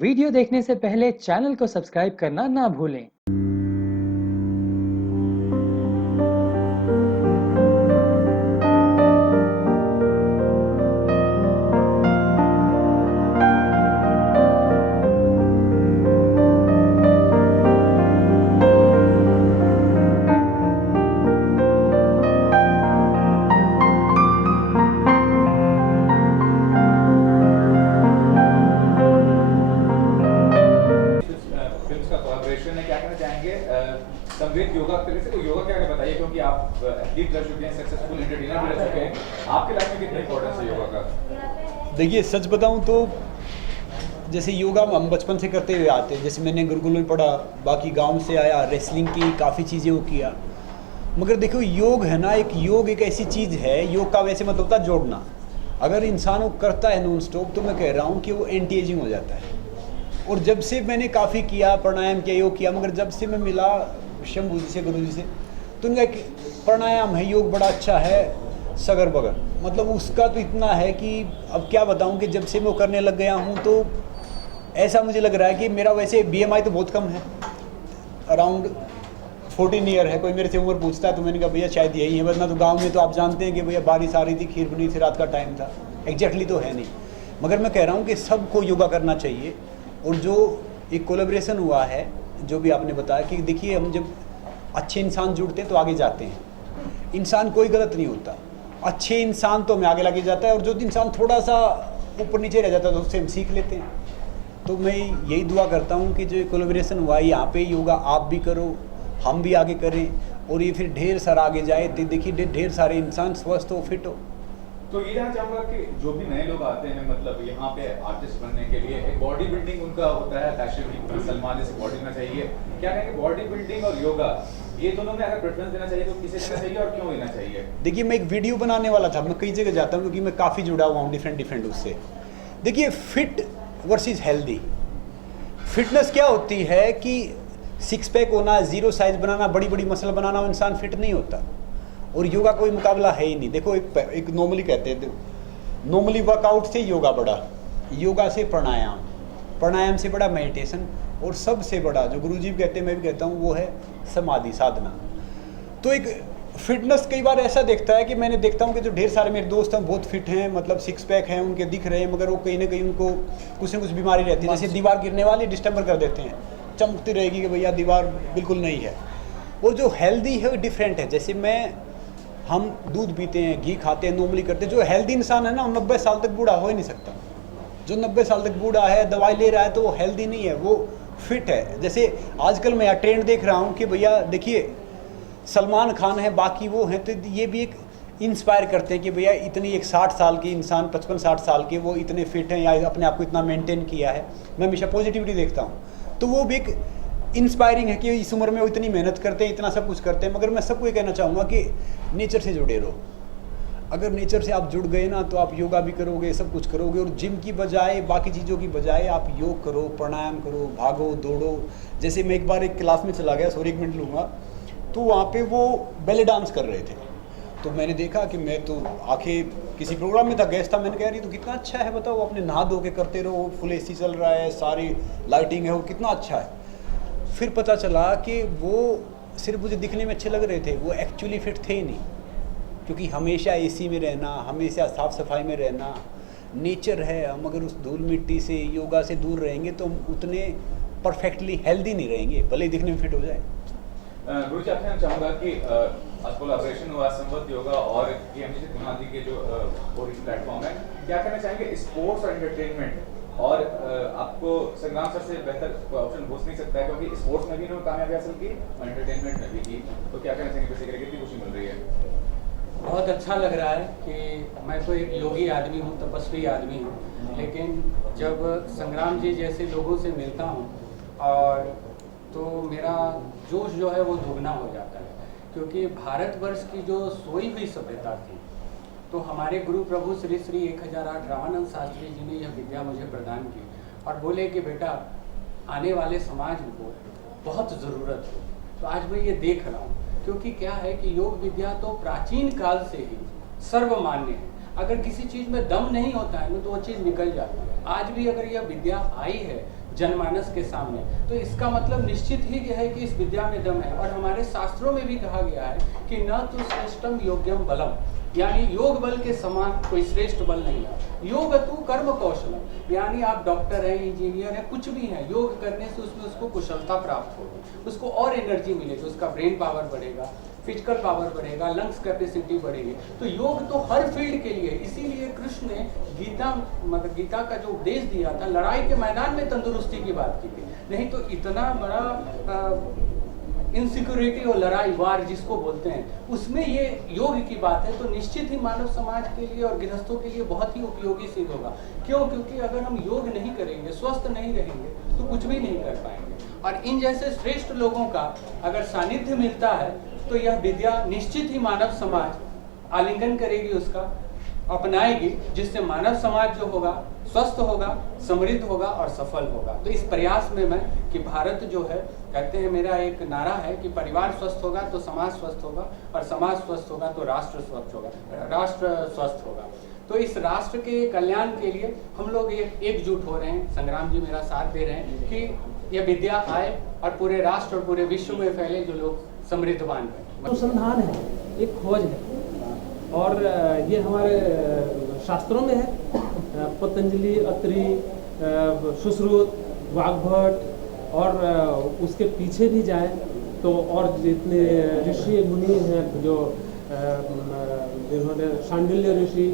Video देखने से पहले चैनल को सब्सक्राइब करना ना भूलें। फिल्म्स का कोलैबोरेशन है, क्या कहना चाहेंगे संवेद योगा तरह से? तो योगा क्या है बताइए, क्योंकि आप एथलीट रह चुके हैं, सक्सेसफुल एंटरटेनर भी रह चुके हैं, आपके लाइफ में कितना इंपॉर्टेंस है योगा का? देखिए सच बताऊं तो जैसे योगा हम बचपन से करते हुए आते हैं। जैसे मैंने गुरुकुल में पढ़ा, बाकी गांव से आया, रेसलिंग की, काफ़ी चीज़ें वो किया। मगर देखो योग है ना, योग एक ऐसी चीज़ है, योग का वैसे मतलब होता है जोड़ना। अगर इंसान वो करता है नॉन स्टॉप तो मैं कह रहा हूँ कि वो एंटी एजिंग हो जाता है। और जब से मैंने काफ़ी किया, प्राणायाम किया, योग किया, मगर जब से मैं मिला शंभू जी से, गुरु जी से, तो उनका प्राणायाम है, योग बड़ा अच्छा है, सगर बगर, मतलब उसका तो इतना है कि अब क्या बताऊं कि जब से मैं वो करने लग गया हूं तो ऐसा मुझे लग रहा है कि मेरा वैसे BMI तो बहुत कम है, अराउंड 14 ईयर है। कोई मेरे से उम्र पूछता है तो मैंने कहा भैया शायद यही है, वरना तो गांव में तो आप जानते हैं कि भैया बारिश आ रही थी, खीर बनी थी, रात का टाइम था, एग्जैक्टली तो है नहीं। मगर मैं कह रहा हूँ कि सबको योगा करना चाहिए। और जो एक कोलैबोरेशन हुआ है, जो भी आपने बताया कि देखिए हम जब अच्छे इंसान जुड़ते हैं तो आगे जाते हैं। इंसान कोई गलत नहीं होता, अच्छे इंसान तो हमें आगे लगे जाता है, और जो इंसान थोड़ा सा ऊपर नीचे रह जाता है तो उससे हम सीख लेते हैं। तो मैं यही दुआ करता हूँ कि जो कोलैबोरेशन हुआ है यहाँ पे, योगा आप भी करो, हम भी आगे करें, और ये फिर ढेर सारा आगे जाए। तो देखिए ढेर सारे इंसान स्वस्थ हो, फिट हो। तो ये जानना चाहूंगा कि जो भी नए लोग आते हैं, मतलब यहाँ पे आर्टिस्ट बनने के लिए, एक बॉडी बिल्डिंग उनका होता है पैशन की, सलमान जैसे बॉडी होना चाहिए, क्या कहेंगे बॉडी बिल्डिंग और योगा, ये दोनों में अगर प्रेफरेंस देना चाहिए तो किसे देना चाहिए और क्यों देना चाहिए? देखिए मैं एक वीडियो बनाने वाला था, मैं कई जगह जाता हूँ क्योंकि मैं काफ़ी जुड़ा हुआ हूँ डिफरेंट उससे। देखिए फिट वर्सेस हेल्दी, फिटनेस क्या होती है कि सिक्स पैक होना, जीरो साइज बनाना, बड़ी बड़ी मसल बनाना, वो इंसान फिट नहीं होता। और योगा कोई मुकाबला है ही नहीं। देखो एक नॉर्मली कहते हैं, नॉर्मली वर्कआउट से योगा बड़ा, योगा से प्राणायाम, प्राणायाम से बड़ा मेडिटेशन, और सबसे बड़ा जो गुरुजी भी कहते हैं, मैं भी कहता हूँ, वो है समाधि साधना। तो एक फिटनेस कई बार ऐसा देखता है कि मैंने देखता हूँ कि जो ढेर सारे मेरे दोस्त हैं बहुत फिट हैं, मतलब सिक्स पैक हैं उनके, दिख रहे हैं, मगर वो कहीं ना कहीं उनको कुछ न कुछ बीमारी रहती है। जैसे दीवार गिरने वाली डिस्टर्बर कर देते हैं, चमकती रहेगी कि भैया दीवार बिल्कुल नहीं है। वो जो हेल्दी है वो डिफरेंट है। जैसे हम दूध पीते हैं, घी खाते हैं, नॉर्मली करते हैं। जो हेल्दी इंसान है ना, वो 90 साल तक बूढ़ा हो ही नहीं सकता। जो 90 साल तक बूढ़ा है, दवाई ले रहा है, तो वो हेल्दी नहीं है, वो फिट है। जैसे आजकल मैं ट्रेंड देख रहा हूँ कि भैया देखिए सलमान खान है, बाकी वो हैं, तो ये भी एक इंस्पायर करते हैं कि भैया इतनी एक 60 साल की इंसान, 55-60 साल के, वो इतने फिट हैं या अपने आप को इतना मेंटेन किया है। मैं हमेशा पॉजिटिविटी देखता हूँ, तो वो भी एक इंस्पायरिंग है कि इस उम्र में वो इतनी मेहनत करते हैं, इतना सब कुछ करते हैं। मगर मैं सबको ये कहना चाहूँगा कि नेचर से जुड़े रहो। अगर नेचर से आप जुड़ गए ना, तो आप योगा भी करोगे, सब कुछ करोगे, और जिम की बजाय, बाकी चीज़ों की बजाय आप योग करो, प्राणायाम करो, भागो दौड़ो। जैसे मैं एक बार एक क्लास में चला गया, सॉरी 1 मिनट लूँगा, तो वहाँ पे वो बैले डांस कर रहे थे। तो मैंने देखा कि मैं तो आके किसी प्रोग्राम में था, गेस्ट था, मैंने कहा रही तो कितना अच्छा है, बताओ, अपने नहा धो के करते रहो, फुल AC चल रहा है, सारी लाइटिंग है, वो कितना अच्छा है। फिर पता चला कि वो सिर्फ मुझे दिखने में अच्छे लग रहे थे, वो एक्चुअली फिट थे ही नहीं। क्योंकि हमेशा AC में रहना, हमेशा साफ़ सफाई में रहना, नेचर है, हम अगर उस धूल मिट्टी से, योगा से दूर रहेंगे तो हम उतने परफेक्टली हेल्दी नहीं रहेंगे, भले ही दिखने में फिट हो जाए। गुरु जी, आपसे चाहूँगा कि आज कोलैबोरेशन हुआ संवद योगा और KMG गुनादी के जो ओरिजिनल प्लेटफॉर्म है, क्या कहना चाहेंगे स्पोर्ट्स और एंटरटेनमेंट? और आपको संग्राम सर से बेहतर ऑप्शन हो नहीं सकता है, क्योंकि स्पोर्ट्स में भी इन्होंने कामयाबी हासिल की और एंटरटेनमेंट में भी की। तो क्या कहना चाहेंगे, बेसिकली कितनी खुशी मिल रही है? बहुत अच्छा लग रहा है कि मैं तो एक योगी आदमी हूँ, तपस्वी आदमी हूँ, लेकिन जब संग्राम जी जैसे लोगों से मिलता हूँ और तो मेरा जोश जो है वो दुगना हो जाता है। क्योंकि भारतवर्ष की जो सोई हुई सभ्यता थी, तो हमारे गुरु प्रभु श्री श्री 1008 रामानंद शास्त्री जी ने यह विद्या मुझे प्रदान की और बोले कि बेटा आने वाले समाज को बहुत ज़रूरत है। तो आज मैं ये देख रहा हूँ, क्योंकि क्या है कि योग विद्या तो प्राचीन काल से ही सर्वमान्य है। अगर किसी चीज़ में दम नहीं होता है ना, तो वो चीज़ निकल जाती है। आज भी अगर यह विद्या आई है, जनमानस के सामने। तो इसका मतलब निश्चित ही है कि इस विद्या में दम है। और हमारे शास्त्रों में भी कहा गया है कि न तो श्रेष्ठम योग्यम बलम, यानी योग बल के समान कोई श्रेष्ठ बल नहीं है। योग तु कर्म कौशलम, यानी आप डॉक्टर हैं, इंजीनियर हैं, कुछ भी हैं, योग करने से उसमें उसको कुशलता प्राप्त होगी, उसको और एनर्जी मिलेगी, उसका ब्रेन पावर बढ़ेगा, फिजिकल पावर बढ़ेगा, लंग्स कैपेसिटी बढ़ेगी। तो योग तो हर फील्ड के लिए, इसीलिए कृष्ण ने गीता का जो उपदेश दिया था, लड़ाई के मैदान में तंदुरुस्ती की बात की थी, नहीं तो इतना बड़ा इनसिक्योरिटी और लड़ाई, वार जिसको बोलते हैं, उसमें ये योग की बात है। तो निश्चित ही मानव समाज के लिए और गृहस्थों के लिए बहुत ही उपयोगी सिद्ध होगा। क्यों? क्योंकि अगर हम योग नहीं करेंगे, स्वस्थ नहीं रहेंगे, तो कुछ भी नहीं कर पाएंगे। और इन जैसे श्रेष्ठ लोगों का अगर सानिध्य मिलता है तो यह विद्या निश्चित ही मानव समाज आलिंगन करेगी, उसका अपनाएगी, जिससे मानव समाज जो होगा स्वस्थ होगा, समृद्ध होगा और सफल होगा। तो इस प्रयास में मैं कि भारत जो है, कहते हैं, मेरा एक नारा है कि परिवार स्वस्थ होगा तो समाज स्वस्थ होगा, और समाज स्वस्थ होगा तो राष्ट्र स्वस्थ होगा, राष्ट्र स्वस्थ होगा। तो इस राष्ट्र के कल्याण के लिए हम लोग एकजुट हो रहे हैं। संग्राम जी मेरा साथ दे रहे हैं कि यह विद्या आए और पूरे राष्ट्र और पूरे विश्व में फैले, जो लोग समृद्धवान हैं। अनुसंधान है, एक खोज है, और ये हमारे शास्त्रों में है। पतंजलि, अत्रि, सुश्रुत, वाग्भट और उसके पीछे भी जाए तो और जितने ऋषि मुनि हैं, जो जिन्होंने शांडिल्य ऋषि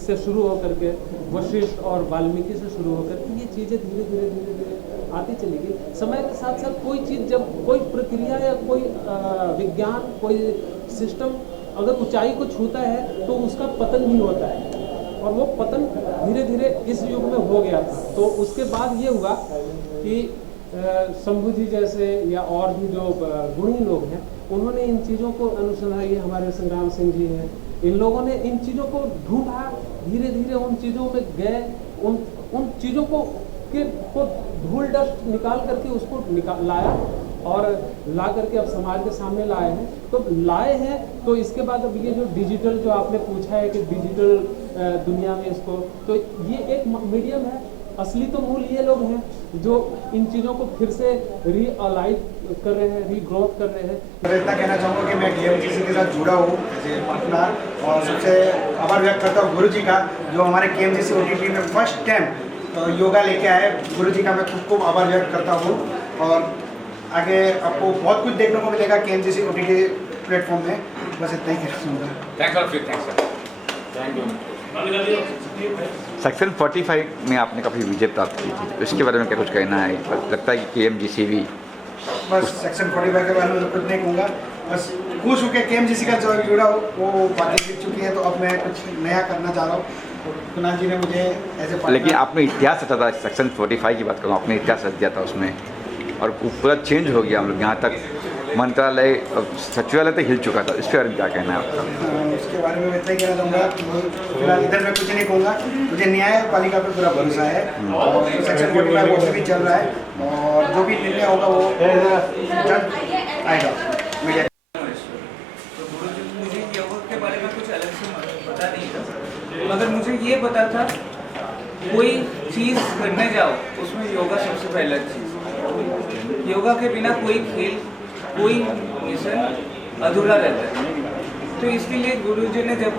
से शुरू होकर के वशिष्ठ और वाल्मीकि से शुरू होकर के ये चीज़ें धीरे धीरे आती चलेगी। समय के साथ साथ कोई चीज़, जब कोई प्रक्रिया या कोई विज्ञान, कोई सिस्टम अगर ऊंचाई को छूता है तो उसका पतन भी होता है, और वो पतन धीरे धीरे इस युग में हो गया था। तो उसके बाद ये हुआ कि शंभु जी जैसे या और भी जो गुणी लोग हैं, उन्होंने इन चीज़ों को अनुसंधान, ये हमारे संग्राम सिंह जी हैं, इन लोगों ने इन चीज़ों को ढूंढा, धीरे धीरे उन चीज़ों में गए, उन चीज़ों को धूल डस्ट निकाल करके उसको लाया, और ला करके अब समाज के सामने लाए हैं। तो लाए हैं, तो इसके बाद अब ये जो डिजिटल, जो आपने पूछा है कि डिजिटल दुनिया में इसको, तो ये एक मीडियम है। असली तो मूल ये लोग हैं जो इन चीज़ों को फिर से रीअलाइव कर रहे हैं, रीग्रोथ कर रहे हैं। मैं इतना कहना चाहूँगा कि मैं KMGC के साथ जुड़ा हूँ अपना, और सबसे आभार व्यक्त करता हूँ गुरु जी का, जो हमारे KMGC OTT में फर्स्ट टाइम योगा लेके आए। गुरु जी का मैं खूब आभार व्यक्त करता हूँ, और आगे आपको बहुत कुछ देखने को मिलेगा KMGC OTT प्लेटफॉर्म में। बस इतना ही कहना चाहूँगा। सेक्शन 45 में आपने काफ़ी विजय प्राप्त की थी, तो इसके बारे में क्या कुछ कहना है? लगता है कि KMGC भी बस सेक्शन 45 के बारे में तो कुछ नहीं कहूँगा, बस खुश होकर KMGC का जो जुड़ा हो वो बातें जीत चुकी है, तो अब मैं कुछ नया करना चाह रहा हूँ। कुणाल जी ने मुझे ऐसे, लेकिन आपने इतिहास रचा था, सेक्शन 45 की बात करूँ, आपने इतिहास रच दिया था उसमें, और पूरा चेंज हो गया। हम लोग यहाँ तक मंत्रालय, सचिवालय तक हिल चुका था। इस पर क्या कहना है आपका? उसके बारे में इतना ही कहना चाहूँगा। फिलहाल इधर मैं कुछ नहीं कहूँगा, मुझे न्यायपालिका पे पूरा भरोसा है, और सेक्शन 45 वो भी चल रहा है, और जो भी निर्णय होगा वो जल्द आएगा। तो गुरुजी, मुझे योग के बारे में कुछ अलग से पता नहीं था, मगर मुझे ये पता था कोई चीज़ करने जाओ उसमें योगा सबसे पहला चीज़। योगा के बिना कोई खेल, कोई मिशन अधूरा रहता है। तो इसके लिए गुरुजी ने जब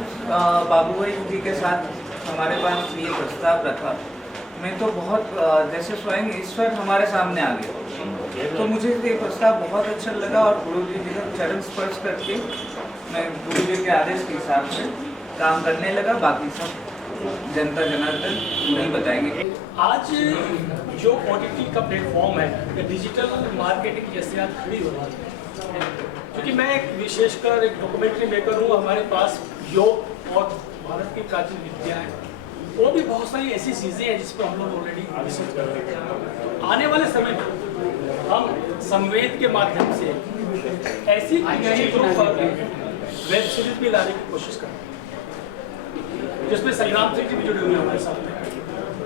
बाबू भाई जी के साथ हमारे पास ये प्रस्ताव रखा, मैं तो बहुत जैसे स्वयं ईश्वर हमारे सामने आ गए। तो मुझे ये प्रस्ताव बहुत अच्छा लगा, और गुरुजी जी का चरण स्पर्श करके मैं गुरुजी के आदेश के हिसाब से काम करने लगा। बाकी सब जनता जनार्दन नहीं बताएंगे। आज जो OTT का प्लेटफॉर्म है, डिजिटल मार्केटिंग जैसे आज खड़ी हो रही है, क्योंकि मैं एक विशेषकर एक डॉक्यूमेंट्री मेकर हूँ। हमारे पास योग और भारत की प्राचीन विद्या है, वो भी बहुत सारी ऐसी चीज़ें हैं जिस पर हम लोग ऑलरेडी रिसर्च कर रहे हैं। आने वाले समय में हम संवेद के माध्यम से ऐसी चीज़ों पर वेब सीरीज भी लाने की कोशिश कर रहे हैं, जिसमें संग्राम सिंह जी भी जुड़े हुए हैं हमारे साथ में,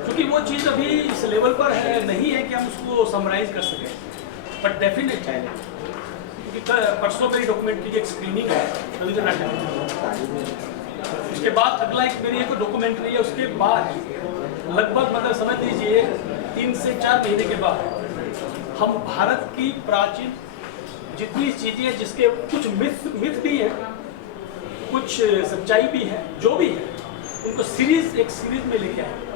क्योंकि वो चीज़ अभी इस लेवल पर है नहीं है कि हम उसको समराइज कर सकें, बट डेफिनेट है, क्योंकि परसों मेरी डॉक्यूमेंट्री की एक स्क्रीनिंग है रविंद्रनाथ टैगोर, उसके बाद अगला एक मेरी एक डॉक्यूमेंट्री है, उसके बाद लगभग मतलब समझ लीजिए 3 से 4 महीने के बाद हम भारत की प्राचीन जितनी चीज़ें हैं, जिसके कुछ मिथ भी हैं, कुछ सच्चाई भी है, जो भी है, उनको एक सीरीज में लेके आए।